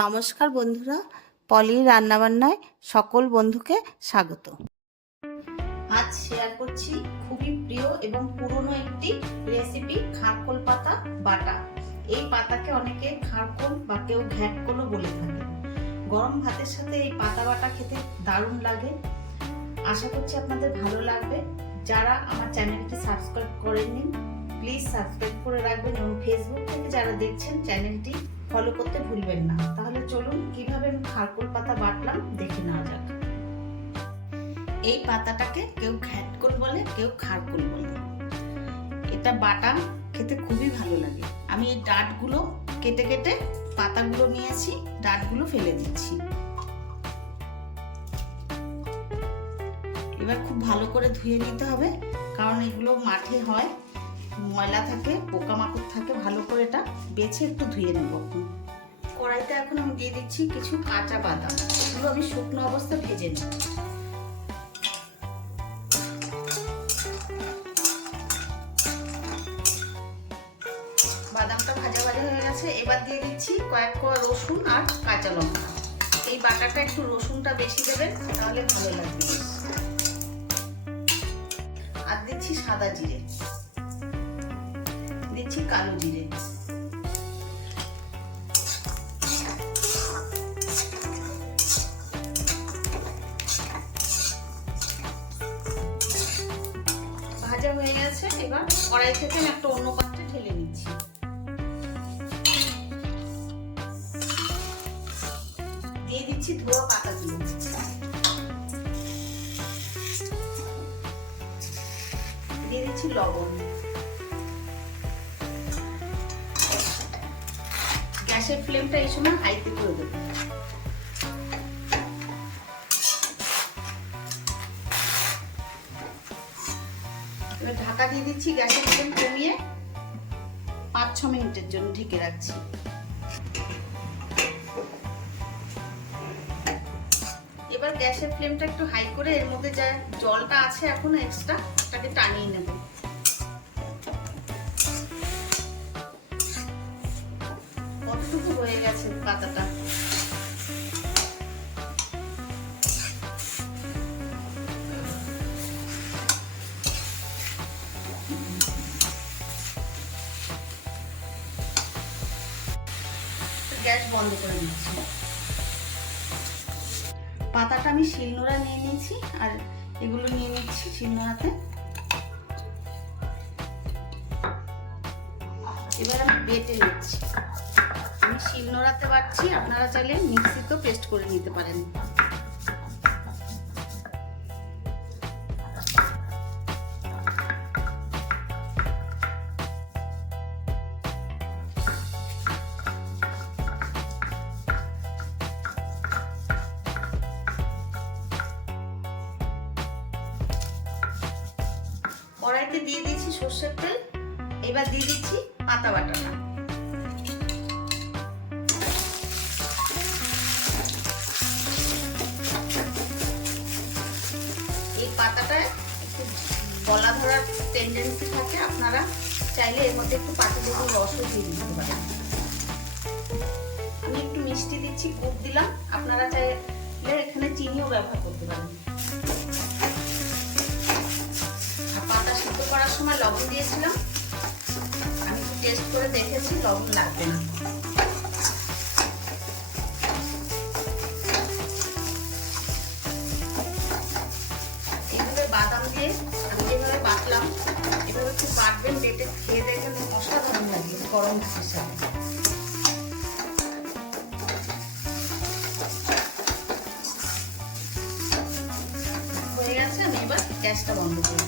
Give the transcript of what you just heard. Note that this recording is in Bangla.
নমস্কার বন্ধুরা, পলির রান্নাবান্নায় সকল বন্ধুকে স্বাগত। আজ শেয়ার করছি খুবই প্রিয় এবং পুরনো একটি রেসিপি, খারকোল পাতা বাটা। এই পাতাকে অনেকে খারকোল বা কেউ ঘ্যাটকোলও বলে থাকে। গরম ভাতের সাথে এই পাতা বাটা খেতে দারুণ লাগে। আশা করছি আপনাদের ভালো লাগবে। যারা আমার চ্যানেলটি সাবস্ক্রাইব করেননি প্লিজ সাবস্ক্রাইব করে রাখবেন এবং ফেসবুক থেকে যারা দেখছেন চ্যানেলটি ফলো করতে ভুলবেন না। তাহলে চলুন কিভাবে আমি খারকোল পাতা বাটলাম দেখে নেওয়া যাক। এই পাতাটাকে কেউ ঘ্যাটকোল বলে, কেউ খারকোল বলে। এটা বাটা খেতে খুবই ভালো লাগে। আমি এই ডাঁটগুলো কেটে কেটে পাতাগুলো নিয়েছি, ডাঁটগুলো ফেলে দিচ্ছি। এবার খুব ভালো করে ধুয়ে নিতে হবে, কারণ এগুলো মাঠে হয়, ময়লা থাকে, পোকামাকড় থাকে। ভালো করে এটা বেছে একটু ধুয়ে নেব। কড়াইতে এখন আমি দিয়ে দিচ্ছি কিছু কাঁচা বাদাম। এগুলো আমি শুকনো অবস্থায় ভেজে নেব। বাদামটা ভাজা ভাজা হয়ে গেছে। এবার দিয়ে দিচ্ছি কয়েক কোয়া রসুন আর কাঁচা লঙ্কা। এই বাটাটা একটু রসুনটা বেশি দেবেন, তাহলে ভালো লাগবে। আর দিচ্ছি সাদা জিরে, দিচ্ছি কালো জিরে, ভাজা হয়ে গেছে। এবার কড়াই থেকে আমি একটা অন্য পাত্রে ঢেলে নিচ্ছি। দিয়ে দিচ্ছি ধোয়া পাতাগুলো, দিয়ে দিচ্ছি লবণ। গ্যাসের ফ্লেমটা এই সময় হাইতে করে দেবো। এবার ঢাকা দিয়ে দিচ্ছি, গ্যাসের ফ্লেম কমিয়ে 5-6 মিনিটের জন্য ঢেকে রাখছি। এবার গ্যাসের ফ্লেমটা একটু হাই করে এর মধ্যে যা জলটা আছে এখনো এক্সট্রা, ওটাকে টানিয়ে নেব। কতটুকু হয়ে গেছে পাতাটা। গ্যাস বন্ধ করে দিচ্ছি। পাতাটা আমি শিলনোড়া নিয়ে নিয়েছি, আর এগুলো নিয়ে নিচ্ছি শিলনোড়াতে। এবার আমি বেটে নিচ্ছি। আমি শিলনোড়াতে বাটছি, আপনারা চাইলে মিক্সিতেও পেস্ট করে নিতে পারেন। কড়াইতে দিয়ে দিচ্ছি সর্ষের তেল। এবার দিয়ে দিচ্ছি পাতা বাটাটা। এই পাতাটা একটু গলা ধরার টেন্ডেন্সি থাকে, আপনারা চাইলে এর মধ্যে একটু পাতিলেবুর রসও দিয়ে দিতে পারেন। আমি একটু মিষ্টি দিচ্ছি, গুড় দিলাম। আপনারা চাইলে এখানে চিনিও ব্যবহার করতে পারেন। পাতা সিদ্ধ করার সময় লবণ দিয়েছিলাম, আমি একটু টেস্ট করে দেখেছি, লবণ লাগবে না। এইভাবে বাদাম দিয়ে আমি যেভাবে বাটলাম, এভাবে একটু বাটবেন, বেটে খেয়ে দেখবেন অসাধারণ লাগে গরম ভাতের সাথে। হয়ে গেছে, আমি এবার গ্যাসটা বন্ধ করি।